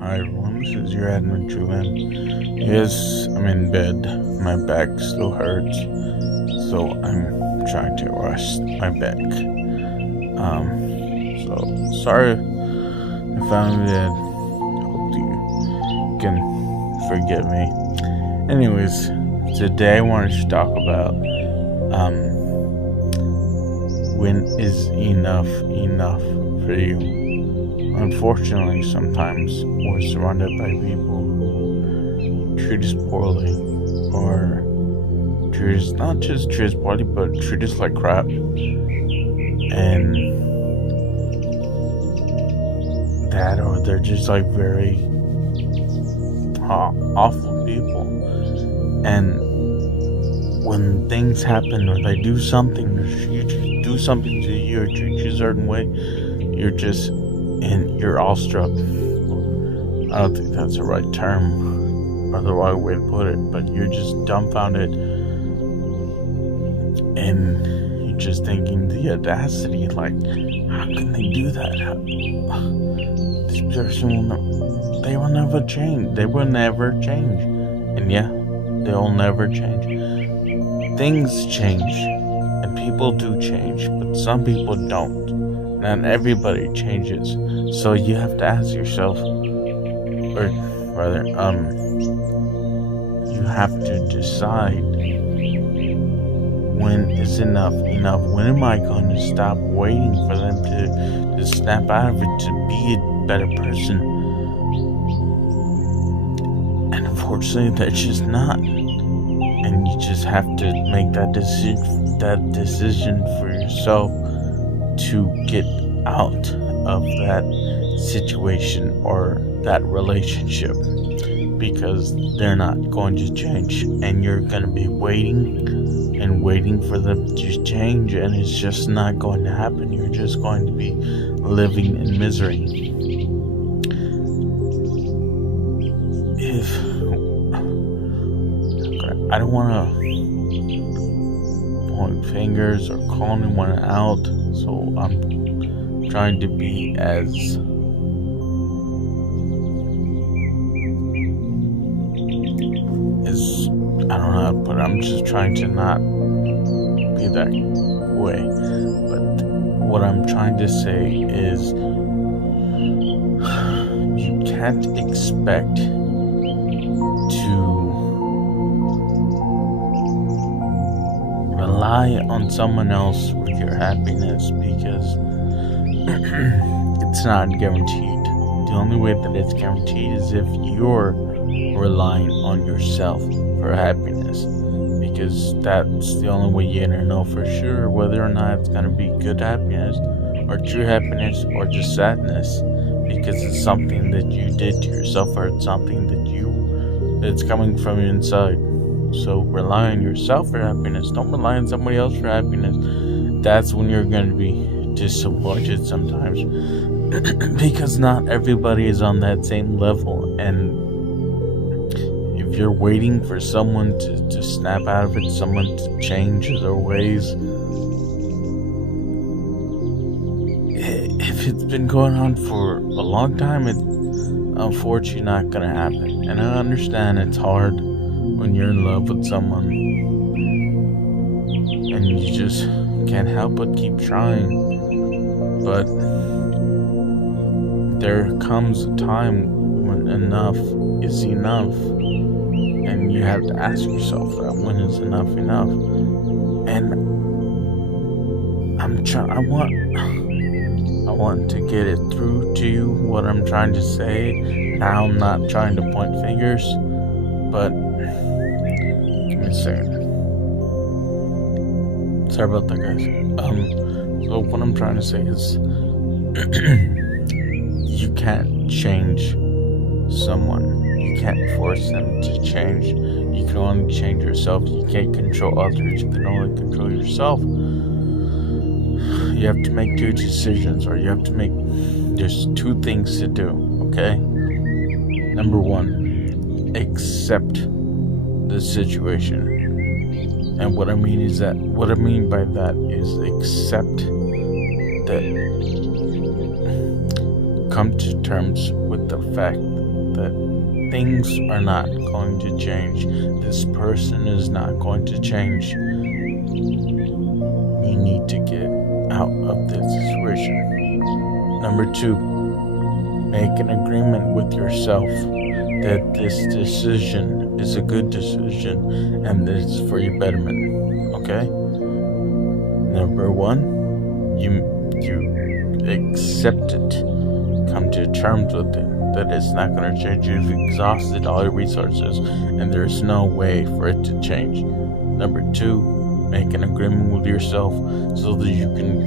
Hi everyone, this is your admin Julian. Yes, I'm in bed. My back still hurts, so I'm trying to rest my back. So sorry if I'm dead. Hope you can forgive me. Anyways, today I wanted to talk about when is enough for you. Unfortunately, sometimes we're surrounded by people who treat us poorly, or not just treat us poorly, but treat us like crap. And that, or they're just like very awful people. And when things happen, or they do something, or you do something to you, or treat you a certain way, you're awestruck. I don't think that's the right term or the right way to put it, but you're just dumbfounded, and you're just thinking the audacity, like, how can they do that? This person they will never change. They will never change. And yeah, they'll never change. Things change, and people do change, but some people don't. Not everybody changes. So you have to ask yourself, or rather, you have to decide, when is enough enough? When am I going to stop waiting for them to snap out of it, to be a better person? And unfortunately, they're just not. And you just have to make that decision for yourself to get out of that situation or that relationship, because they're not going to change, and you're going to be waiting for them to change, and it's just not going to happen. You're just going to be living in misery. I don't want to point fingers or call anyone out, so I'm trying to be as I don't know how to put it. I'm just trying to not be that way. But what I'm trying to say is, you can't expect to rely on someone else with your happiness, because it's not guaranteed. The only way that it's guaranteed is if you're relying on yourself for happiness, because that's the only way you're gonna know for sure whether or not it's gonna be good happiness, or true happiness, or just sadness, because it's something that you did to yourself, or it's something that's coming from inside. So rely on yourself for happiness. Don't rely on somebody else for happiness. That's when you're going to be disappointed sometimes, because not everybody is on that same level. And if you're waiting for someone to snap out of it, someone to change their ways, if it's been going on for a long time, it's unfortunately not going to happen. And I understand it's hard when you're in love with someone, and you just can't help but keep trying. But there comes a time when enough is enough, and you have to ask yourself that, when is enough enough? And I want to get it through to you what I'm trying to say. Now I'm not trying to point fingers, but give me a second. Sorry about that, guys. So what I'm trying to say is, you can't change someone. You can't force them to change. You can only change yourself. You can't control others. You can only control yourself. You have to make two decisions, or you have to make, there's two things to do, okay? Number one, accept the situation. And what I mean by that is accept that, come to terms with the fact that things are not going to change. This person is not going to change. You need to get out of this situation. Number 2, make an agreement with yourself that this decision is a good decision and that it's for your betterment. Okay? Number 1, you accept it. Come to terms with it. That it's not going to change. You've exhausted all your resources and there's no way for it to change. Number 2, make an agreement with yourself so that you can,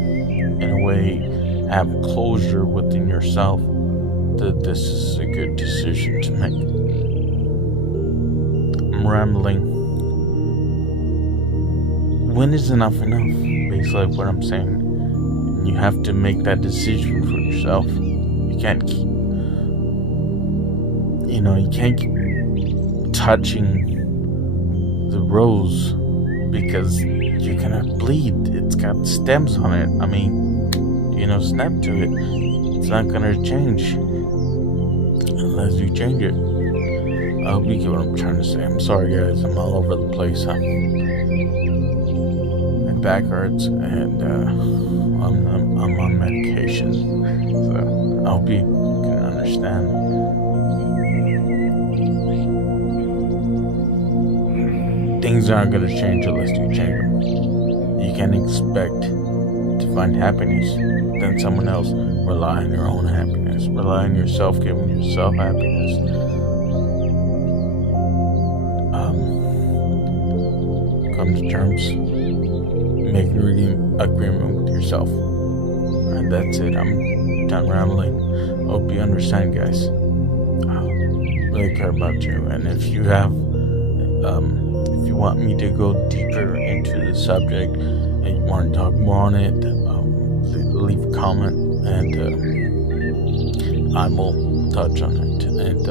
in a way, have closure within yourself that this is a good decision to make. I'm rambling. When is enough enough? Basically what I'm saying. You have to make that decision for yourself. You can't keep touching the rose because you're gonna bleed. It's got stems on it. I mean, snap to it. It's not gonna change unless you change it. I hope you get what I'm trying to say. I'm sorry, guys. I'm all over the place. My back hurts, and I'm on medication. So I hope you can understand. Things aren't gonna change unless you change them. You can't expect to find happiness than someone else. Rely on your own happiness. Rely on yourself, giving yourself happiness. Come to terms. Make an agreement with yourself. And that's it. I'm done rambling. Hope you understand, guys. I really care about you. And if you have, if you want me to go deeper into the subject and you want to talk more on it, leave a comment and I will touch on it. And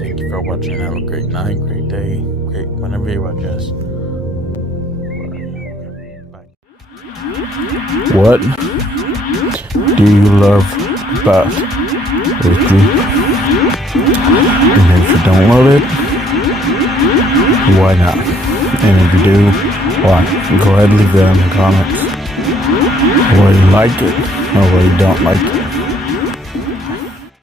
thank you for watching. Have a great night, great day, great whenever you watch this. Bye. What do you love about Ricky? And if you don't love it, why not? And if you do, why? Go ahead and leave that in the comments. Why you like it or why you don't like it.